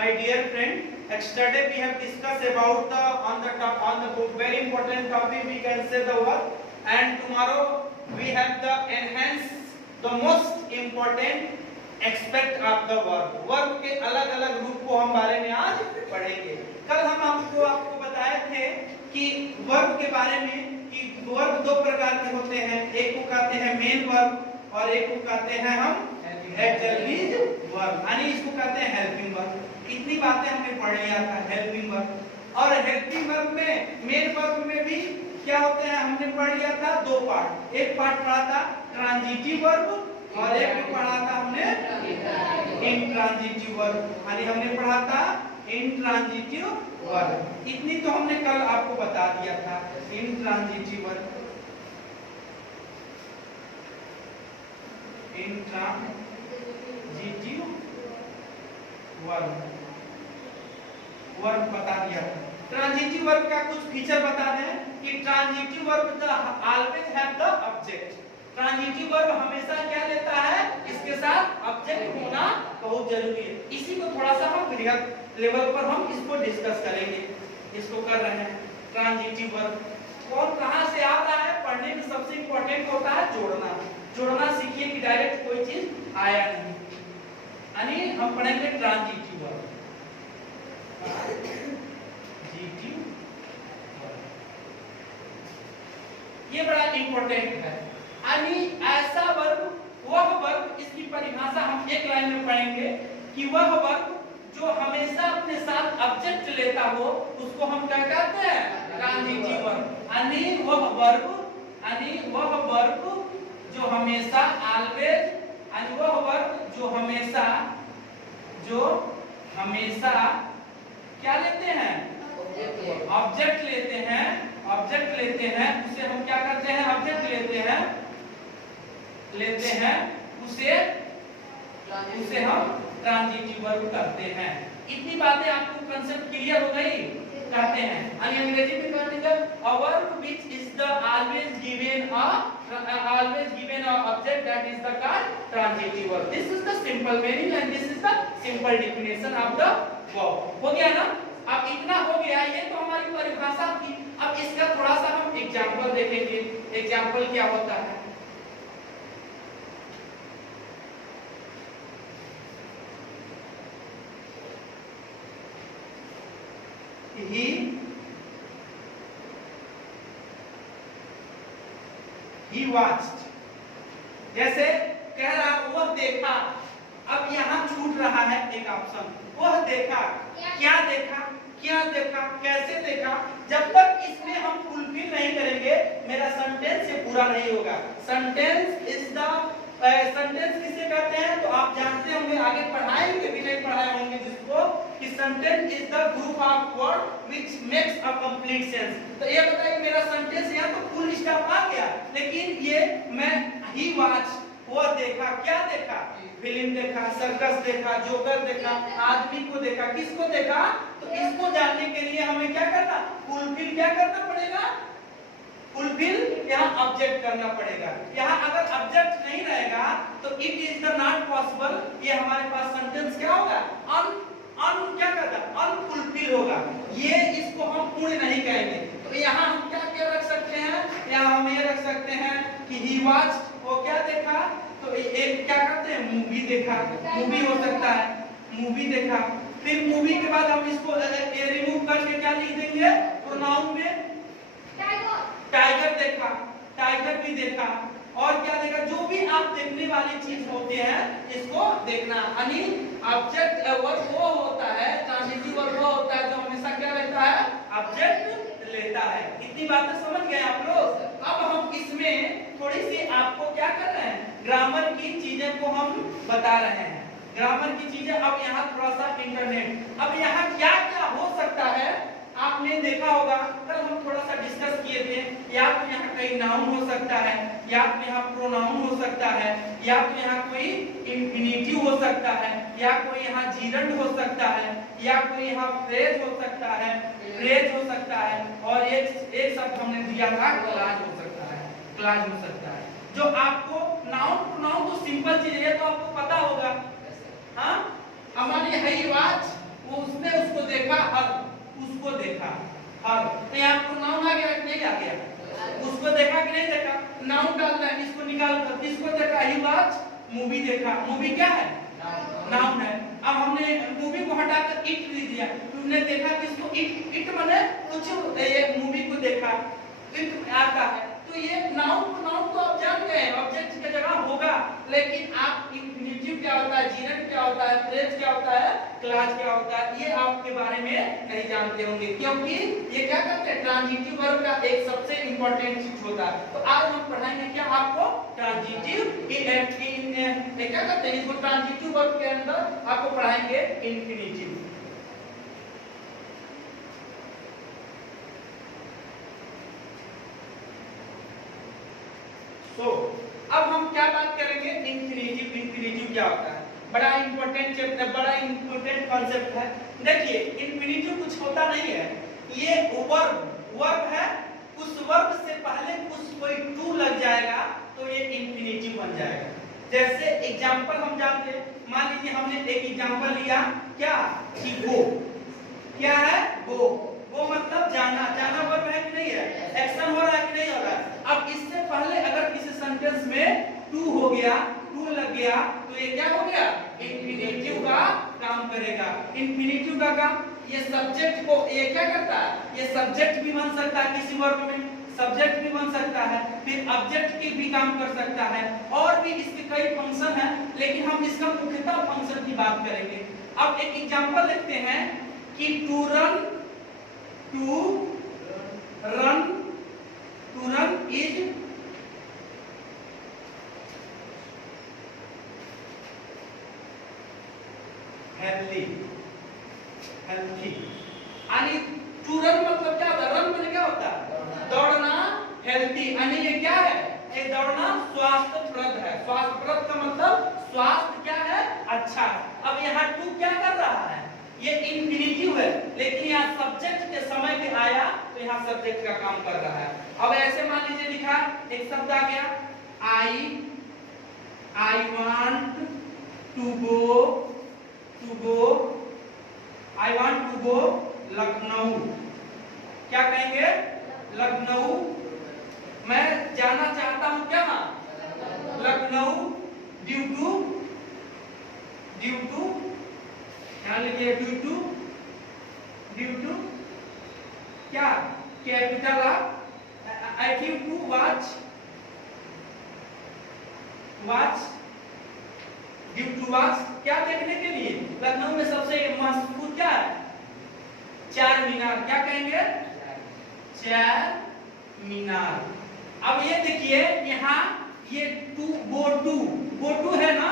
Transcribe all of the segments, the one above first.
My dear friend, yesterday we have discussed about on the very important topic we can say the verb, and tomorrow we have the enhance the most important aspect of the verb. Verb के अलग-अलग रूप को हम बारे में आज पढ़ेंगे। कल हम आपको बताए थे कि वर्ब के बारे में कि वर्ब दो प्रकार के होते हैं, एक को कहते हैं मेन वर्ब और एक को कहते हैं हम एक्सिलरी वर्ब, यानी इसको कहते हैं हेल्पिंग वर्ब। इतनी बातें हमने पढ़ लिया था हेल्पिंग वर्ब। और हेल्पिंग वर्ब में मेन वर्ब में भी क्या होते हैं हमने पढ़ लिया था दो पार्ट। एक पार्ट पढ़ा था ट्रांजिटिव वर्ब और एक पढ़ा था हमने इंट्रांजिटिव वर्ब, यानी हमने पढ़ा था इंट्रांजिटिव वर्ब। इतनी तो हमने कल आपको बता दिया था। इंट्रांजिटिव वर्ब, इंट्रांजिटिव वर्ब बता दिया। ट्रांजिटिव वर्ब का कुछ फीचर बता दें कि transitive verb always have the object. Transitive verb हमेशा क्या लेता है, इसके साथ ऑब्जेक्ट होना बहुत जरूरी है। इसी को थोड़ा सा हम बृहद लेवल पर हम इसको डिस्कस करेंगे। इसको कर रहे हैं ट्रांजिटिव वर्ब। और कहां से आ रहा है, पढ़ने में सबसे इंपॉर्टेंट होता है जोड़ना। जोड़ना सीखिए कि डायरेक्ट कोई चीज आया नहीं, यानी हम पढ़ेंगे ट्रांजिटिव वर्ब। ये बड़ा इंपॉर्टेंट है, यानी ऐसा वर्ब, वह वर्ब, इसकी परिभाषा हम एक लाइन में पढ़ेंगे कि वह वर्ब जो हमेशा अपने साथ ऑब्जेक्ट लेता हो उसको हम क्या कहते हैं, ट्रांजिटिव वर्ब। यानी वह वर्ब जो हमेशा ऑलवेज, यानी वह वर्ब जो हमेशा क्या लेते हैं, ऑब्जेक्ट लेते हैं, उसे हम क्या करते हैं, ऑब्जेक्ट लेते हैं, उसे हम ट्रांजिटिव वर्ब करते हैं। इतनी बातें आपको कंसेप्ट क्लियर हो गई, कहते हैं। अंग्रेजी में कहते हैं a verb which is the always given a object, that is the called transitive verb. This is the simple meaning and this is the simple definition of the verb। हो गया ना? अब इतना हो गया, ये तो हमारी परिभाषा थी। अब इसका थोड़ा सा हम एग्जांपल देखेंगे। एग्जांपल क्या होता है, he watched, जैसे कह रहा वह देखा। अब यहाँ छूट रहा है एक ऑप्शन, वह देखा, क्या देखा, कैसे देखा। जब तक इसमें हम फुलफिल नहीं करेंगे मेरा सेंटेंस ये पूरा नहीं होगा। सेंटेंस किसे कहते हैं, तो आप जानते होंगे, आगे पढ़ाएंगे भी नहीं पढ़ाए होंगे जिसको, कि sentence is the group of word which makes a complete sense. तो ये बताइए मेरा सेंटेंस यहाँ तो फुल स्टॉप आ गया, लेकिन ये मैं ही वॉच, वो देखा, क्या देखा, फिल्म देखा, सर्कस देखा, जोकर देखा, आदमी को देखा, किसको देखा। तो इसको जानने के लिए हमें क्या करना, फुलफिल क्या करना पड़ेगा, फुलफिल यहाँ ऑब्जेक्ट करना पड़ेगा। यहाँ अगर ऑब्जेक्ट नहीं रहेगा तो it is the not possible, ये हमारे पास सेंटेंस क्या होगा, क्या कहता है, अनफुलफिल होगा। ये इसको हम पूर्ण नहीं कहेंगे। तो यहाँ हम क्या रख सकते हैं, यहाँ हम ये रख सकते हैं कि ही वॉच्ड, वो क्या देखा, तो एक क्या करते हैं, मूवी देखा, मूवी हो सकता है, मूवी देखा। फिर मूवी के बाद हम इसको रिमूव करके क्या लिख देंगे, प्रोनाउन में टाइगर देखा, टाइगर भी देखा, और क्या देखा, जो भी आप देखने वाली चीज होते हैं इसको देखना। यानी ऑब्जेक्ट वर्ब वो होता है, ट्रांजिटिव वर्ब वो होता है जो हमेशा क्या लेता है, ऑब्जेक्ट लेता है। इतनी बातें समझ गए आप लोग। अब हम इसमें थोड़ी सी आपको क्या कर रहे हैं, ग्रामर की चीजें को हम बता रहे हैं, ग्रामर की चीजें। अब यहाँ थोड़ा सा इंटरनेट, अब यहाँ क्या क्या हो सकता है आपने देखा होगा, कल हम थोड़ा सा डिस्कस किए थे। या तो यहाँ कहीं नाउन हो सकता है, या तो यहाँ प्रोनाउन हो सकता है, या तो यहाँ कोई इंफिनिटिव हो सकता है, या कोई यहाँ जीरंड हो सकता है, या कोई यहाँ फ्रेज हो सकता है, फ्रेज हो सकता है, और एक शब्द हमने दिया था क्लाज हो सकता है, क्लाज हो सकता है। जो आपको नाउन प्रोनाउन तो सिंपल चीज है, तो आपको पता होगा। हाँ, हमारे है वॉच, वो उसने उसको देखा, हर उसको देखा, हर। तो यहाँ प्रोनाउन आ गया कि नहीं आ गया? उसको देखा कि नहीं देखा? नाउन डालना है, इसको निकाल कर किसको देखा? ही वॉच मूवी देखा। मूवी क्या है? नाउन है। अब हमने मूवी को हटाकर इट लिख दिया, तुमने देखा किसको? इट। इट माने कुछ मूवी को देखा, इट आता है। तो ये नाउन तो आप जान गए, ऑब्जेक्ट की जगह होगा, लेकिन आप इंफिनिटिव क्या होता है, जीरंट क्या होता है, फ्रेज क्या होता है, क्लॉज क्या होता है, ये आपके बारे में नहीं जानते होंगे, क्योंकि ये क्या करते हैं, ट्रांजिटिव वर्ब का एक सबसे इंपॉर्टेंट चीज होता है। तो आज हम पढ़ाएंगे क्या आपको? ट्रांजिटिव क्या करते हैं इसको, ट्रांजिटिव वर्ब के अंदर आपको पढ़ाएंगे इंफिनिटिव। तो अब हम क्या बात करेंगे, इंफिनिटिव। इंफिनिटिव क्या होता है? बड़ा इंपॉर्टेंट चैप्टर, बड़ा इंपॉर्टेंट कॉन्सेप्ट है। देखिए इंफिनिटिव कुछ होता नहीं है, ये वर्ब है, उस वर्ब से पहले कुछ कोई टू लग जाएगा तो ये इंफिनिटिव बन जाएगा। जैसे एग्जांपल हम जानते हैं, मान लीजिए हमने एक एग्जांपल लिया क्या, कि गो। क्या है? गो। गो मतलब जाना। जाना वर्ब है कि नहीं है? एक्शन हो रहा है कि नहीं हो रहा है? अब इससे पहले अगर किसी सेंटेंस में टू हो गया, टू लग गया, तो ये क्या हो गया? इंफिनिटिव का काम करेगा। इंफिनिटिव का काम, ये सब्जेक्ट को, ये क्या करता है, ये सब्जेक्ट भी बन सकता है किसी वर्ब में, सब्जेक्ट भी बन सकता है, फिर ऑब्जेक्ट की भी काम कर सकता है, और भी इसके कई फंक्शन हैं, लेकिन हम इसका मुख्यतः फंक्शन की बात करेंगे। अब एक एग्जांपल देखते हैं कि टू रन इज हेल्थी। यानी टू रन मतलब क्या होता है? रन मतलब क्या होता है? दौड़ना। हेल्थी यानी ये क्या है? ये दौड़ना स्वास्थ्यप्रद है। स्वास्थ्यप्रद का मतलब स्वास्थ्य क्या है? अच्छा है। अब यहाँ टू क्या कर रहा है? ये इंफिनिटिव है, लेकिन यहाँ सब्जेक्ट के समय पे आया तो यहाँ सब्जेक्ट का काम कर रहा है। अब ऐसे मान लीजिए लिखा, एक शब्द आ गया, I want to go Lucknow. क्या कहेंगे? लखनऊ। मैं जाना चाहता हूं क्या? लखनऊ। ड्यू टू ध्यान लीजिए, ड्यू टू क्या? Capital I due to watch due to watch क्या देखने के लिए? लखनऊ में सबसे मशहूर क्या है? चार मीनार। क्या कहेंगे? चार मीनार। अब ये देखिए यहाँ ये गो टू है ना,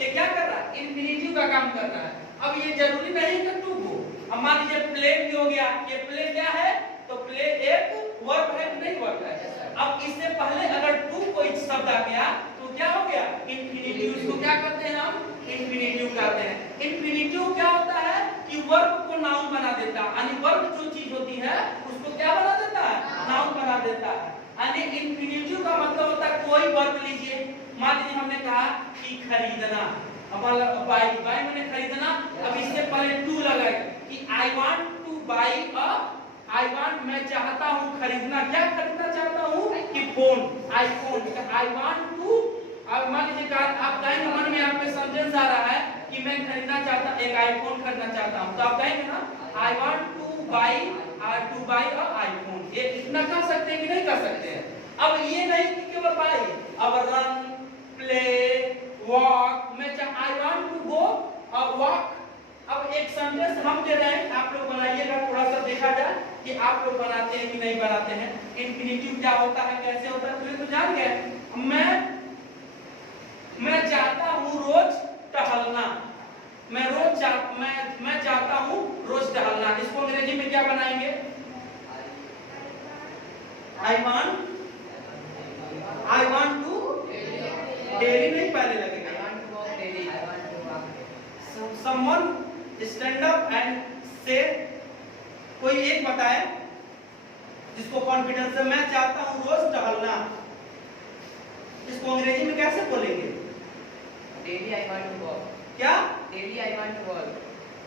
ये क्या कर रहा है? इंफिनिटिव का काम कर रहा है। अब ये जरूरी नहीं कि टू गो। अब मान लीजिए प्ले भी हो गया, ये प्ले क्या है? तो प्ले एक वर्ब है कि नहीं वर्ब है? अब इससे पहले अगर टू कोई शब्द आ गया तो क्या हो गया? इंफिनिटिव। इसको क्या कहते हैं हम? इंफिनिटिव कहते हैं। इंफिनिटिव क्या होता है कि वर्ब को नाउन बना देता है, यानी वर्ब जो चीज होती है उसको क्या बना देता है? नाउन बना देता है। यानी इंफिनिटिव का मतलब होता है कोई वर्ब लीजिए, मान लीजिए हमने कहा कि खरीदना, अब बाई मैंने खरीदना, अब इससे पहले टू लगाए कि I want to buy I want मैं चाहता हूँ खरीदना। क्या खरीदना चाहता हूँ? कि phone, iPhone. I want to, अब मान लीजिए आप कहेंगे, मन में आपके सेंटेंस आ रहा है कि मैं खरीदना चाहता, एक आईफोन खरीदना चाहता हूँ, तो आप कहेंगे ना I want to by a iPhone. ये इतना कर सकते हैं कि नहीं कर सकते हैं? अब ये नहीं कि केवल बाई, अब रन, प्ले, वॉक, मैं आई वांट टू गो और वॉक। अब एक सेंटेंस हम दे रहे हैं, आप लोग बनाइएगा, थोड़ा सा देखा जाए कि आप लोग बनाते हैं कि नहीं बनाते हैं। इंफिनिटिव क्या होता है, कैसे होता है, तो ये तो जान गए। मैं चाहता हूँ रोज टहलना। मैं चाहता हूँ रोज टहलना। इसको अंग्रेजी में क्या बनाएंगे? आई वांट टू डेली नहीं पहले लगेगा। Someone stand up and say, कोई एक बताए जिसको कॉन्फिडेंस है, मैं चाहता हूँ रोज टहलना। इसको अंग्रेजी में कैसे बोलेंगे? Daily I want to walk. क्या? Daily I want to walk.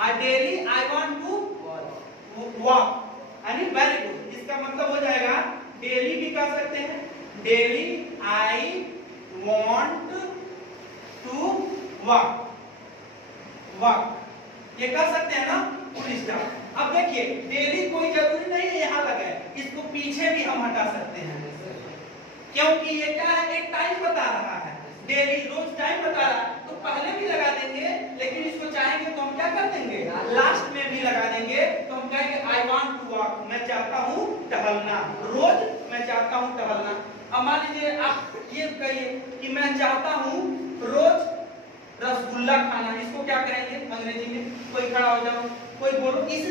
Daily I want to walk, यानी वेरी गुड। इसका मतलब हो जाएगा डेली भी कह सकते हैं, daily I want to walk, walk ये कह सकते हैं ना, फुल स्टॉप। अब देखिए डेली कोई जरूरी नहीं है यहाँ लगा है, इसको पीछे भी हम हटा सकते हैं, क्योंकि ये क्या है, एक टाइम बता रहा है, डेली रोज टाइम बता रहा है, तो पहले भी लगा देंगे, लेकिन इसको चाहेंगे तो हम क्या कर देंगे, लास्ट में भी लगा देंगे। तो हम कहेंगे आई वांट टू वॉक, मैं चाहता हूँ टहलना, रोज मैं चाहता हूँ टहलना। अब मान लीजिए आप ये कहिए कि मैं चाहता हूँ रोज रसगुल्ला खाना, इसको क्या कहेंगे अंग्रेजी में, कोई खड़ा हो जाओ, कोई बोलो, इसी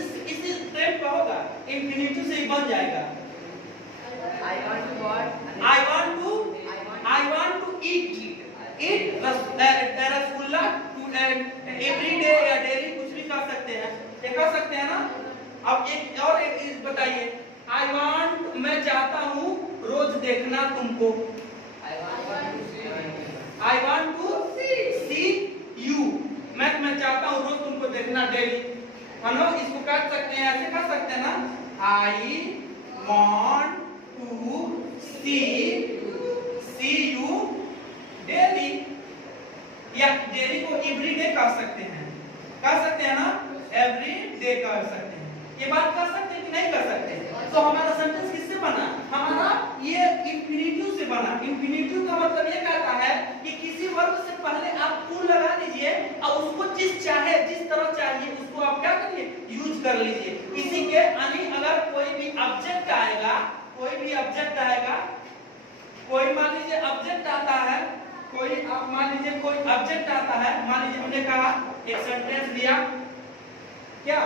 ट्रेंड का होगा, इंफिनिटिव से ही बन जाएगा। I want to eat rasgulla to every day या डेली, कुछ भी कर सकते हैं, ये कर सकते हैं ना। अब एक चीज बताइए, आई वांट मैं चाहता हूँ रोज देखना तुमको, I want to see you, मैं चाहता हूँ रोज तुमको देखना डेली, है ना। इसको काट सकते हैं, ऐसे कर सकते हैं ना, I want to see you daily, या डेली को एवरी डे कर सकते हैं ना, एवरी डे कर सकते हैं। ये बात कर सकते हैं कि नहीं कर सकते? तो हमारा सेंटेंस किससे बना, हमारा ये इंफिनिटिव से बना। इंफिनिटिव का मतलब ये कहता है कि किसी वर्ब से पहले आप टू लगा लीजिए और उसको जिस तरह चाहिए उसको आप क्या करिए, यूज कर लीजिए। इसी के यानी अगर कोई भी ऑब्जेक्ट आएगा, कोई मान लीजिए ऑब्जेक्ट आता है, मान लीजिए कोई ऑब्जेक्ट आता है, मान लीजिए हमने कहा एक सेंटेंस दिया, क्या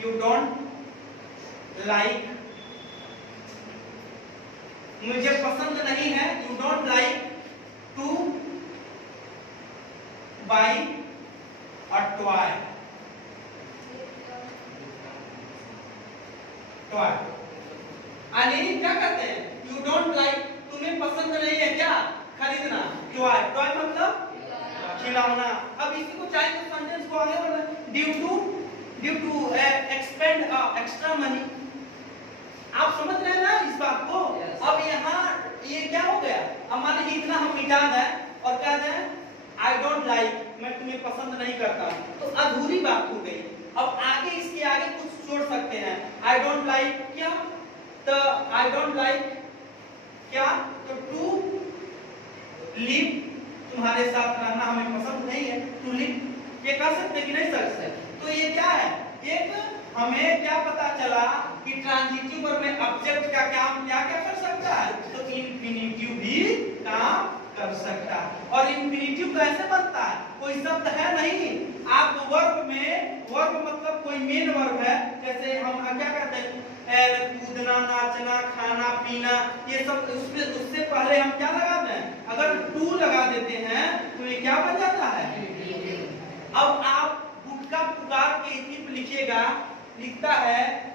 you don't like, मुझे पसंद नहीं है, you don't like to buy a toy, यानी क्या कहते हैं, you don't like, तुम्हें पसंद नहीं है क्या खरीदना, toy मतलब खिलौना। अब इसी को चाहिए तो सेंटेंस को आगे बढ़ा, due to expand extra money. आप समझ रहे हैं ना इस बात को? अब यहाँ ये क्या हो गया, अब मान लीजिए इतना हम मिटा दें और क्या दें, आई डोंट लाइक, मैं तुम्हें पसंद नहीं करता, तो अधूरी बात हो गई। अब आगे इसके आगे कुछ जोड़ सकते हैं, आई डोंट लाइक क्या, तो आई डोंट लाइक क्या, तो टू लिव, तुम्हारे साथ रहना हमें पसंद नहीं है, टू लिव, ये कह सकते कि नहीं सकते? तो ये क्या है, एक हमें क्या पता चला कि ट्रांजिटिव वर्ब में ऑब्जेक्ट का काम क्या कर सकता है, तो इंफिनिटिव भी काम कर सकता है। और इंफिनिटिव कैसे बनता है, कोई शब्द है नहीं, आप वर्ब में, वर्ब मतलब कोई मेन वर्ब है, जैसे हम क्या कहते हैं, कूदना, नाचना, खाना, पीना, ये सब उससे पहले हम क्या लगाते हैं, अगर टू लगा देते हैं तो ये क्या बन जाता है। अब आप गुटका पुकार के इसी पे लिखिएगा, लिखता है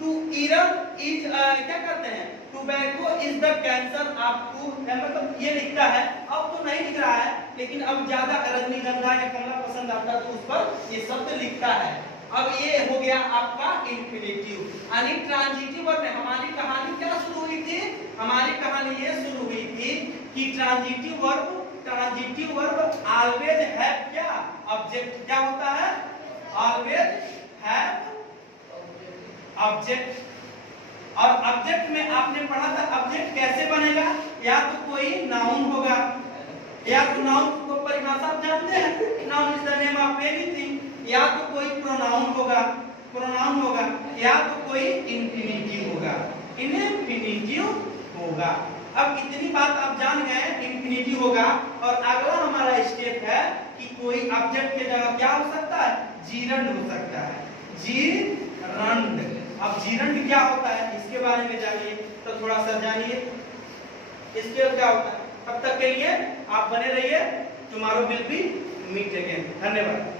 टू ईरन इज, क्या करते हैं, टोबैको इज द कैंसर आपको, मतलब ये लिखता है। अब तो नहीं लिख रहा है, लेकिन अब ज्यादा रजनीगंधा या कमला पसंद आता है तो उस पर ये शब्द लिखता है। अब ये हो गया आपका इंफिनिटिव, यानी ट्रांजिटिव वर्ब में हमारी कहानी क्या शुरू हुई थी, हमारी कहानी ये शुरू हुई थी कि ट्रांजिटिव वर्ब ऑलवेज हैव क्या ऑब्जेक्ट, क्या होता है, ऑलवेज हैव ऑब्जेक्ट। और ऑब्जेक्ट में आपने पढ़ा था ऑब्जेक्ट कैसे बनेगा, या तो कोई नाउन होगा, या तो नाउन को परिभाषा आप जानते हैं, noun is the name of anything, या तो कोई प्रोनाउन होगा, या तो कोई इंफिनिटिव होगा। अब इतनी बात आप जान गए, इंफिनिटिव होगा। और अगला हमारा स्टेप है कि कोई ऑब्जेक्ट के जगह क्या हो सकता है, जीरंड हो सकता है, जीरंड। अब जीरंड क्या होता है इसके बारे में जानिए, तो थोड़ा सा जानिए इसके क्या होता है। तब तक के लिए आप बने रहिए, tomorrow will be meet again. धन्यवाद।